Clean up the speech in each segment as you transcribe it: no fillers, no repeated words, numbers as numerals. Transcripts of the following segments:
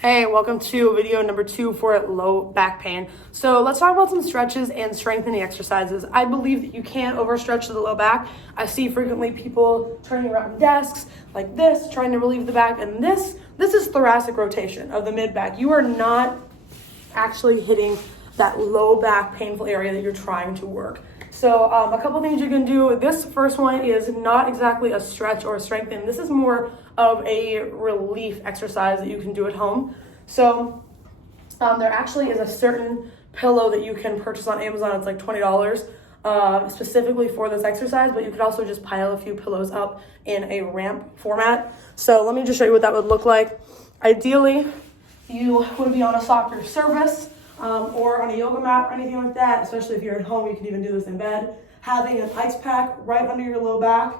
Hey, welcome to video number 2 for low back pain. So let's talk about some stretches and strengthening exercises. I believe that you can't overstretch the low back. I see frequently people turning around desks like this, trying to relieve the back, and this is thoracic rotation of the mid back. You are not actually hitting that low back painful area that you're trying to work. So a couple things you can do. This first one is not exactly a stretch or a strengthen. This is more of a relief exercise that you can do at home. So there actually is a certain pillow that you can purchase on Amazon. It's like $20 specifically for this exercise, but you could also just pile a few pillows up in a ramp format. So let me just show you what that would look like. Ideally, you would be on a soccer surface or on a yoga mat or anything like that, especially if you're at home. You can even do this in bed. Having an ice pack right under your low back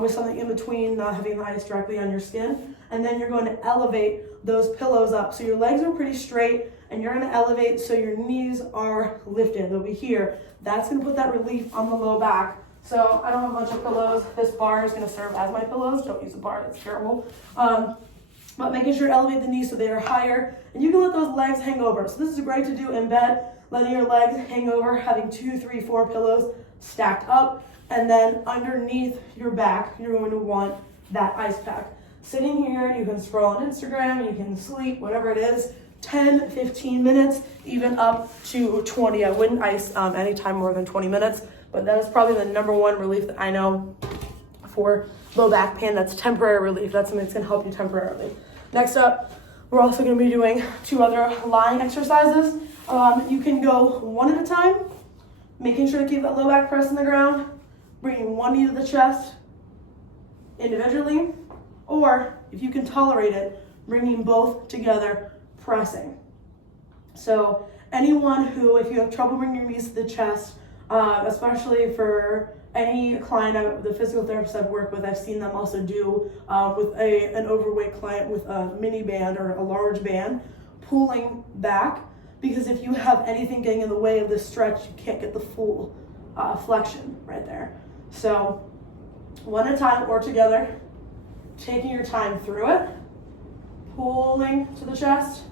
with something in between, not having the ice directly on your skin. And then you're going to elevate those pillows up. So your legs are pretty straight and you're going to elevate so your knees are lifted. They'll be here. That's going to put that relief on the low back. So I don't have a bunch of pillows. This bar is going to serve as my pillows. Don't use a bar, that's terrible. But making sure to elevate the knees so they are higher, and you can let those legs hang over. So this is great to do in bed, letting your legs hang over, having 2, 3, 4 pillows stacked up, and then underneath your back, you're going to want that ice pack. Sitting here, you can scroll on Instagram, you can sleep, whatever it is, 10, 15 minutes, even up to 20. I wouldn't ice anytime more than 20 minutes, but that is probably the number one relief that I know for low back pain. That's temporary relief. That's something that's going to help you temporarily. Next up, we're also going to be doing 2 other lying exercises. You can go one at a time, making sure to keep that low back press in the ground, bringing one knee to the chest individually, or if you can tolerate it, bringing both together, pressing. So anyone who, if you have trouble bringing your knees to the chest, especially for any client, the physical therapists I've worked with, I've seen them also do with an overweight client with a mini band or a large band, pulling back, because if you have anything getting in the way of this stretch, you can't get the full flexion right there. So one at a time or together, taking your time through it, pulling to the chest,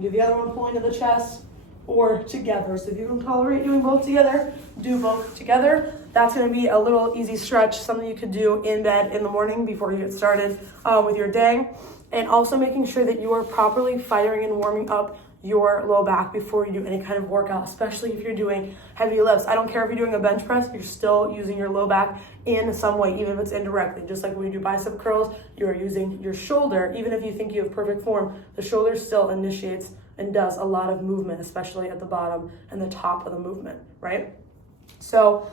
do the other one pulling to the chest, or together. So if you can tolerate doing both together, do both together. That's going to be a little easy stretch, something you could do in bed in the morning before you get started with your day. And also making sure that you are properly firing and warming up your low back before you do any kind of workout, especially if you're doing heavy lifts. I don't care if you're doing a bench press, you're still using your low back in some way, even if it's indirectly. Just like when you do bicep curls, you're using your shoulder. Even if you think you have perfect form, the shoulder still initiates and does a lot of movement, especially at the bottom and the top of the movement, right? So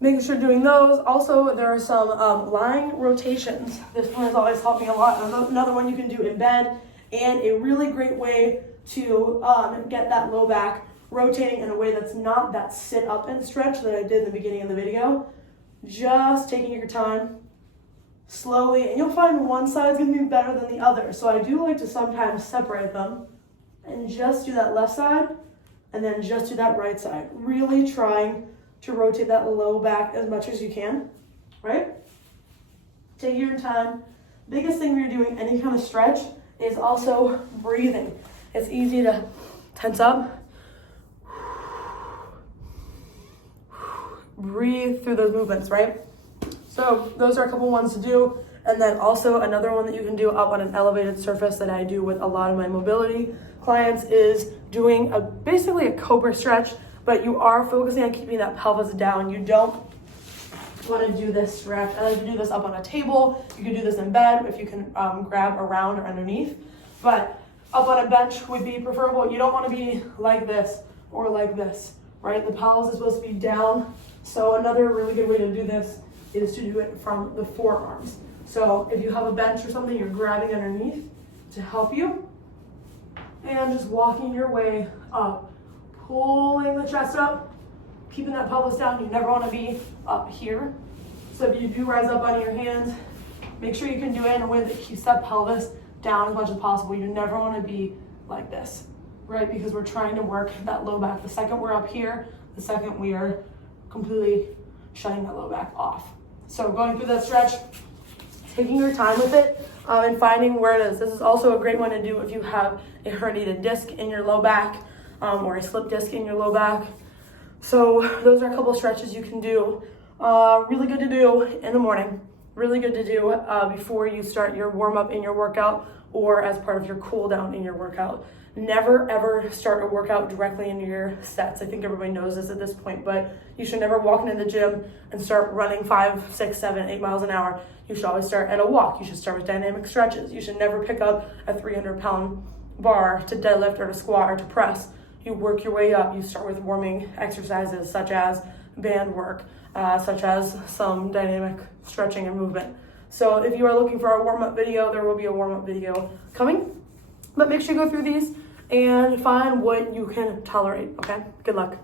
making sure doing those. Also, there are some lying rotations. This one has always helped me a lot. Another one you can do in bed, and a really great way to get that low back rotating in a way that's not that sit up and stretch that I did in the beginning of the video. Just taking your time slowly, and you'll find one side's gonna be better than the other. So I do like to sometimes separate them and just do that left side and then just do that right side. Really trying to rotate that low back as much as you can, right? Take your time. Biggest thing when you're doing any kind of stretch is also breathing. It's easy to tense up. Breathe through those movements, right? So those are a couple ones to do. And then also another one that you can do up on an elevated surface that I do with a lot of my mobility clients is doing basically a Cobra Stretch, but you are focusing on keeping that pelvis down. You don't want to do this stretch. I like to do this up on a table. You can do this in bed if you can grab around or underneath, but up on a bench would be preferable. You don't want to be like this or like this, right? The pelvis is supposed to be down. So another really good way to do this is to do it from the forearms. So if you have a bench or something, you're grabbing underneath to help you, and just walking your way up, pulling the chest up, keeping that pelvis down. You never want to be up here. So if you do rise up on your hands, make sure you can do it in a way that keeps that pelvis down as much as possible. You never want to be like this, right? Because we're trying to work that low back. The second we're up here, the second we are completely shutting that low back off. So going through that stretch, taking your time with it and finding where it is. This is also a great one to do if you have a herniated disc in your low back or a slip disc in your low back. So those are a couple stretches you can do. Really good to do in the morning. Really good to do before you start your warm-up in your workout or as part of your cool down in your workout. Never ever start a workout directly into your sets. I think everybody knows this at this point, but you should never walk into the gym and start running 5, 6, 7, 8 miles an hour. You should always start at a walk. You should start with dynamic stretches. You should never pick up a 300-pound bar to deadlift or to squat or to press. You work your way up. You start with warming exercises such as band work, such as some dynamic stretching and movement. So if you are looking for a warm-up video, there will be a warm-up video coming. But make sure you go through these and find what you can tolerate, okay? Good luck.